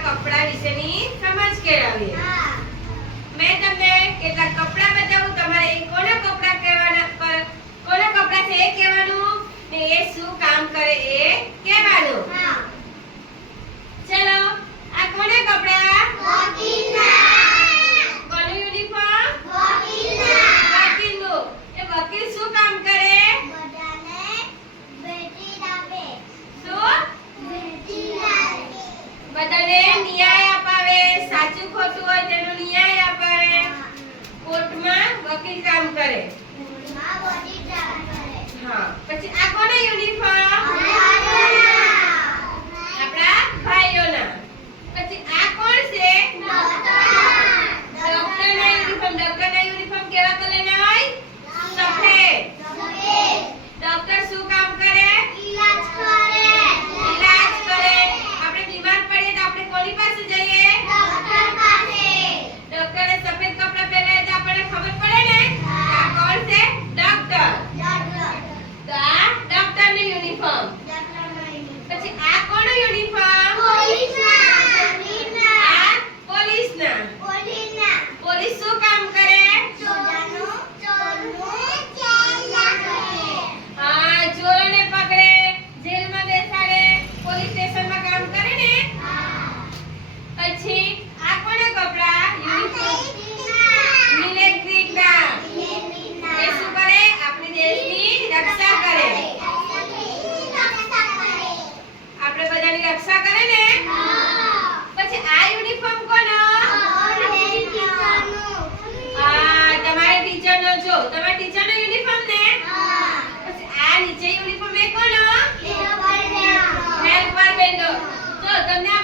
કપડા વિશેની સમજ કેળવીએ મેં તમને કેટલાક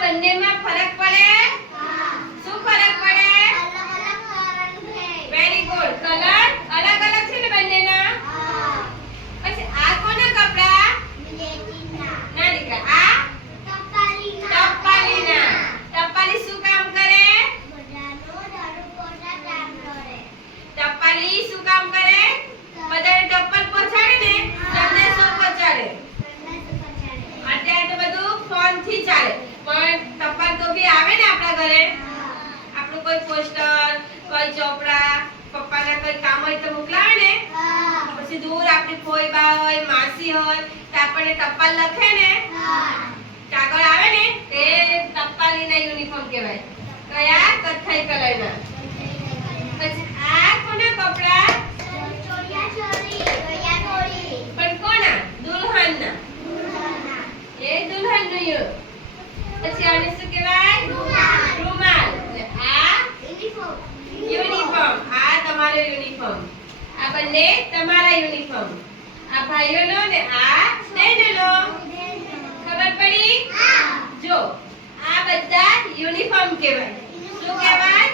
બંનેમાં ફરક પડે શું ફરક પડે વેરી ગુડ કલર અલગ અલગ છે ને બંનેના પછી આ કોના કપડા ના દીકરા આ ટપ્પાલીના ટપ્પાલી શું કામ કરે ટપ્પાલી શું કામ કરે બધાને ટપ્પલ પહોંચાડે ને સંદેશો પહોંચાડે અત્યારે તો બધું ફોનથી ચાલે પણ ટપાલ તો બી આવે ને આપણા ઘરે આપણું કોઈ પોસ્ટર કોઈ ચોપડા પપ્પાના કોઈ કામ હોય તો મોકલાવે ને? પછી દૂર આપણી ફોઈ બા હોય માસી હોય તો આપણને ટપાલ લખે ને? કાગળ આવે ને? તે ટપાલીના યુનિફોર્મ કહેવાય. કયા? કથ્થઈ કલરના પછી આ કોના કપડા પણ કોના દુલ્હનના એ દુલ્હનનું યુ પછી આને શું કહેવાય રૂમાલ અને આ યુનિફોર્મ આ તમારો યુનિફોર્મ આ બંને તમારા યુનિફોર્મ આ ભાઈઓનો ને આ બહેનોનો. ખબર પડી? જો આ બધા યુનિફોર્મ કહેવાય. શું કહેવાય?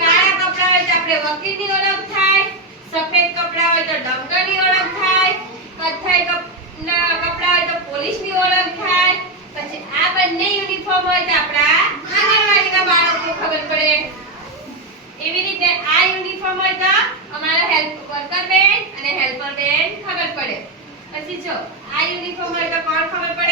કાળા કપડા હોય તો આપણે વકીલની ઓળખ થાય સફેદ કપડા હોય તો ડોક્ટરની ઓળખ થાય કથાઈ કપના કપડા હોય તો પોલીસની ઓળખ થાય. પછી આ બંને યુનિફોર્મ હોય તો આપણા આંગણવાડીના બાળકો ખબર પડે. એવી રીતે આ યુનિફોર્મ હોય તો અમારા હેલ્પ વર્કર બેન અને હેલ્પર બેન ખબર પડે. પછી જો, આ યુનિફોર્મ હોય તો કોણ ખબર પડે?